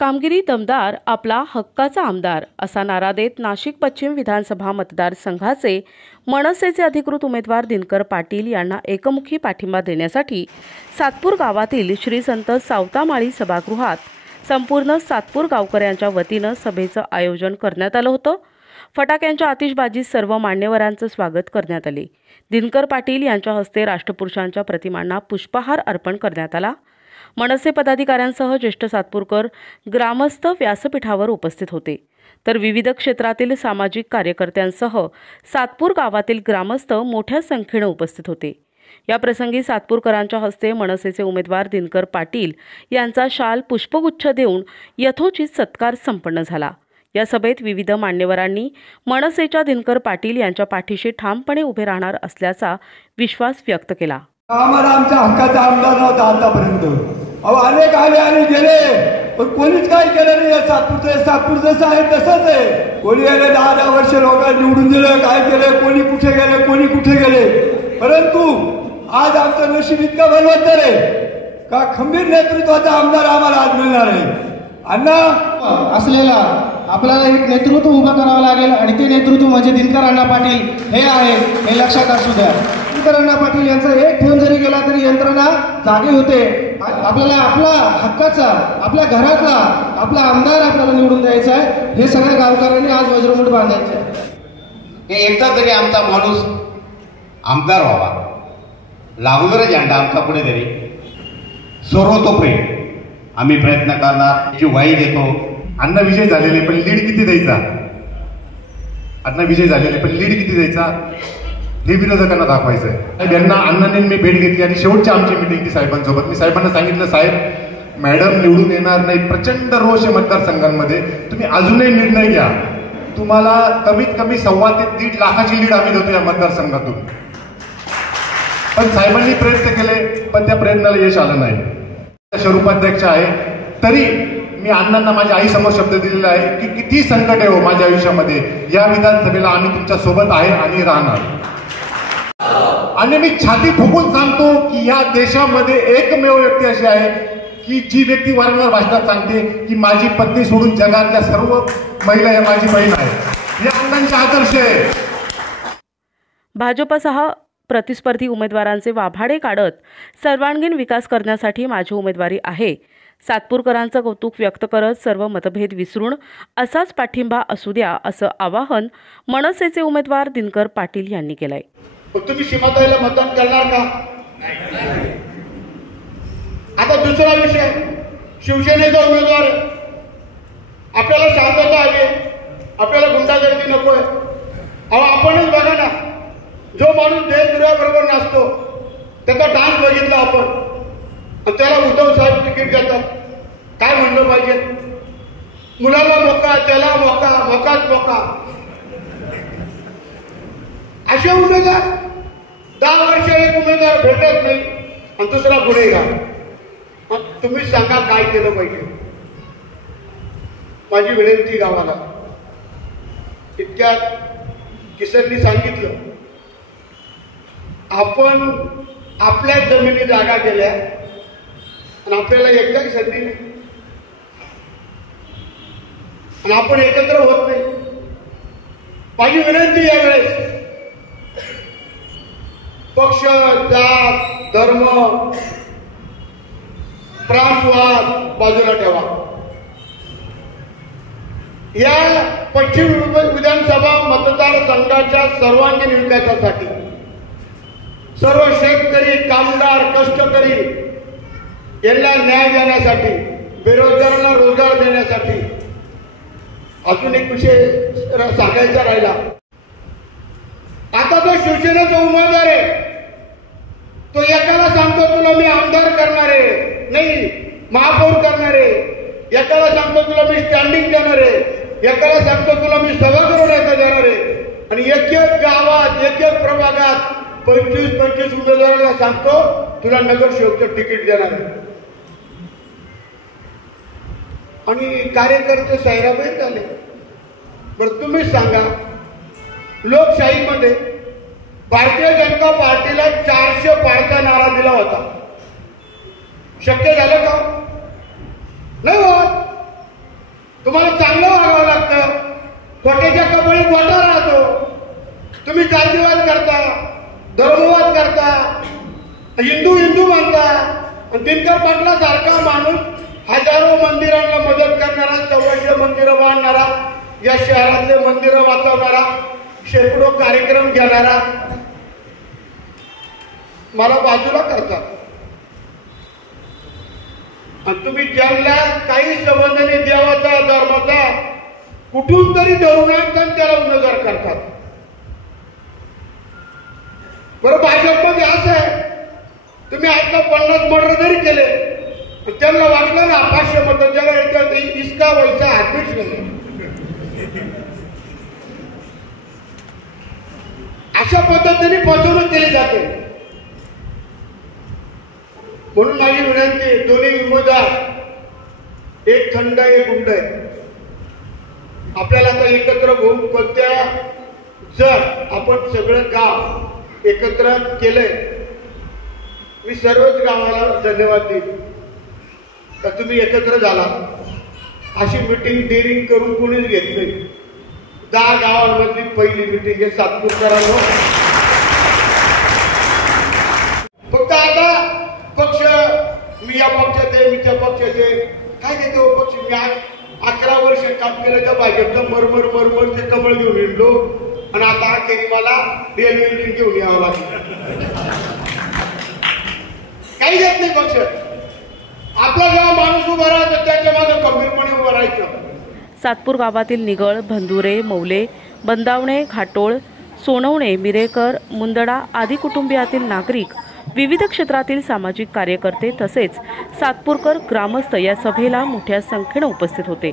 कामगिरी दमदार, आपला हक्काचा आमदार असा नारा देत नाशिक पश्चिम विधानसभा मतदारसंघाचे मनसेचे अधिकृत उमेदवार दिनकर पाटील यांना एकमुखी पाठिंबा देण्यासाठी सातपूर गावातील श्री संत सावतामाळी सभागृहात संपूर्ण सातपूर गावकऱ्यांच्या वतीनं सभेचं आयोजन करण्यात आलं होतं। फटाक्यांच्या आतिषबाजीत सर्व मान्यवरांचं स्वागत करण्यात आले। दिनकर पाटील यांच्या हस्ते राष्ट्रपुरुषांच्या प्रतिमांना पुष्पहार अर्पण करण्यात आला। मनसे पदाधिकाऱ्यांसह ज्येष्ठ सातपूरकर ग्रामस्थ व्यासपीठावर उपस्थित होते, तर विविध क्षेत्रातील सामाजिक कार्यकर्त्यांसह सातपूर गावातील ग्रामस्थ मोठ्या संख्येने उपस्थित होते। या प्रसंगी सातपूरकरांच्या हस्ते मनसेचे उमेदवार दिनकर पाटील यांचा शाल पुष्पगुच्छ देऊन यथोचित सत्कार संपन्न झाला। या सभेत विविध मान्यवरांनी मनसेच्या दिनकर पाटील यांच्या पाठीशी ठामपणे उभे राहणार असल्याचा विश्वास व्यक्त केला। आम्हाला आमच्या हक्काचा आमदार नव्हता आतापर्यंत। अनेक आले आणि गेले, पण कोणीच काही केलं नाही। सातपूर जसं आहे तसंच आहे। कोणी गेले 10 वर्ष लोकांनी निवडून दिलं, काय केलं, कोणी कुठे गेले, कोणी कुठे गेले। परंतु आज आमचं नशीब इतकं बलवत्तर आहे का खंबीर नेतृत्वाचा आमदार आम्हाला आज मिळणार आहे। अण्णा असलेला आपल्याला एक नेतृत्व उभं करावं लागेल आणि ते नेतृत्व म्हणजे दिनकर अण्णा पाटील हे आहे, हे लक्षात असू द्या। दिनकर अण्णा पाटील यांचा एक फोन जरी गेला तरी यंत्रणा जागी होते। आपल्याला आपला हक्काचा, आपल्या घरातला आपला आमदार आपल्याला निवडून द्यायचा आहे। हे सगळ्या गावकऱ्यांनी आज वज्रमुठ बांधायचं आहे। एकदा तरी आमचा माणूस आमदार व्हावा, लागलो रे झेंडा आमचा पुढे तरी सर्वतोपरी आम्ही प्रयत्न करणार। जी वाई देतो। अण्णा विजय झालेले, पण लीड किती द्यायचा? अण्णा विजय झालेले, पण लीड किती द्यायचा हे विरोधकांना दाखवायचं आहे। यांना अण्णांनी मी भेट घेतली आणि शेवटची आमची मीटिंग ती साहेबांसोबत। मी साहेबांना सांगितलं, साहेब मॅडम निवडून येणार नाही, प्रचंड रोष आहे मतदारसंघांमध्ये, तुम्ही अजूनही निर्णय घ्या। तुम्हाला कमीत कमी 1.25 ते 1.5 लाखाची लीड आम्ही देतो या मतदारसंघातून। पण साहेबांनी प्रयत्न केले, पण त्या प्रयत्नाला यश आलं नाही। स्वरूपाध्यक्ष आहे तरी मी अण्णांना माझ्या आईसमोर शब्द दिलेला आहे की किती संकट आहे हो माझ्या आयुष्यामध्ये, या विधानसभेला आम्ही तुमच्या सोबत आहे आणि राहणार। आणि मी छाती ठोकून सांगतो की या देशामध्ये एकमेव व्यक्ती अशी आहे की जी व्यक्ती वारंवार भाषणात सांगते की माझी पत्नी सोडून जगातल्या सर्व महिला या माझी बहीण आहे। या अण्णांचे आदर्श आहे। भाजपसह प्रतिस्पर्धी उमेदवारांचे वाभाडे काढत सर्वांगीण विकास करण्यासाठी माझी उमेदवारी आहे। सातपूरकरांचं कौतुक व्यक्त करत सर्व मतभेद विसरून असाच पाठिंबा असू द्या असं आवाहन मनसेचे उमेदवार दिनकर पाटील यांनी केलंय। तुम्ही सीमाताईला मतदान करणार का? आता दुसरा विषय, शिवसेनेचा उमेदवार आपल्याला शांतता आहे, आपल्याला गुंडागर्दी नकोय। आपणच बघा ना, जो माणूस देशद्रोहाबरोबर नाचतो त्याचा डान्स बघितला आपण, आणि त्याला उद्धव साहेब तिकीट देतात। काय म्हणलं पाहिजे? मुलाला मोका, त्याला मोका, मोकाच मोका। असे उमेदवार 10 वर्ष एक उमेदवार भेटत नाही आणि दुसरा गुन्हेगार। तुम्ही सांगा काय केलं पाहिजे? माझी विनंती गावाला, इतक्यात किसननी सांगितलं, आपण आपल्या जमिनी जागा केल्या आणि आपल्याला एकदाही संधी नाही आणि आपण एकत्र होत नाही। माझी विनंती यावेळेस पक्ष, जात, धर्म, प्रांतवाद बाजूला ठेवा। या पश्चिम विधानसभा मतदारसंघाच्या सर्वांगीण विकासासाठी सर्व शेतकरी, कामगार, कष्टकरी यांना न्याय देण्यासाठी, बेरोजगारांना रोजगार देण्यासाठी अजून एक विषय सांगायचा राहिला। आता जो शिवसेनेचा उमेदवार आहे तो एकाला सांगतो तुला मी आमदार करणार आहे, नाही महापौर करणार आहे, एकाला सांगतो तुला मी स्टँडिंग देणार आहे, एकाला सांगतो तुला मी सभागृह देणार आहे, आणि एक गावात, एक प्रभागात 25-25 उमेदवारांना सांगतो तुला नगरसेवकचं तिकीट देणार आहे। आणि कार्यकर्ते सैराबाई झाले। बरं तुम्ही सांगा, लोकशाहीमध्ये भारतीय जनता पार्टीला 400 पारचा नारा दिला होता, शक्य झालं का? नाही होत। तुम्हाला चांगलं वागावं लागतं. खोट्याच्या कबळी गोटा राहतो. तुम्ही जातीवाद करता, धर्मवाद करता, हिंदू म्हणता. आणि दिनकर पाटलासारखा माणूस हजारो मंदिरांना मदत करणारा, 100 मंदिरं बांधणारा, या शहरातले मंदिरं वाचवणारा, शेकडो कार्यक्रम घेणारा मला बाजूला करता. आणि तुम्ही ज्यांना काही संबंध नाही देवाचा धर्माचा कुठून तरी धरून आणतात त्याला उमेदवार करतात. बरं, भाजपमध्ये असं आहे, तुम्ही आता 50 मर्डर जरी केले त्यांना वाटलं ना 500 मतं जगा इसका वैसा आदमीच नाही. अशा पद्धतीने फसवणूक केली जाते. म्हणून माझी विनंती, दोन्ही उमेदवार, एक थंड एक गुंड आहे. आपल्याला आता एकत्र होऊन कोणत्या, जर आपण सगळं गाव एकत्र केलंय, मी सर्वच गावाला धन्यवाद देईन का तुम्ही एकत्र झाला. अशी मिटिंग डेअरिंग करून कोणीच घेत नाही. 10 गावांमधली पहिली मिटिंग आहे सातपूरकरांवर. फक्त आता पक्ष, मी या पक्षात आहे, मी त्या पक्षात आहे, काय घेतो पक्ष. मी 11 वर्ष काम केलं त्या भाजपचं मरमर ते कमळ घेऊन येलो आणि आता अखेरी मला रेल्वे इंजिन घेऊन यावं लागलं. काही घेत नाही पक्ष. आपला जेव्हा माणूस उभा राहतो त्याच्या मागे खंबीरपणे उभं राहायचं. सातपूर गावातील निगळ, भंदुरे, मौले, बंदावणे, घाटोळ, सोनवणे, मिरेकर, मुंदडा आदी कुटुंबियातील नागरिक, विविध क्षेत्रातील सामाजिक कार्यकर्ते तसेच सातपूरकर ग्रामस्थ या सभेला मोठ्या संख्येने उपस्थित होते.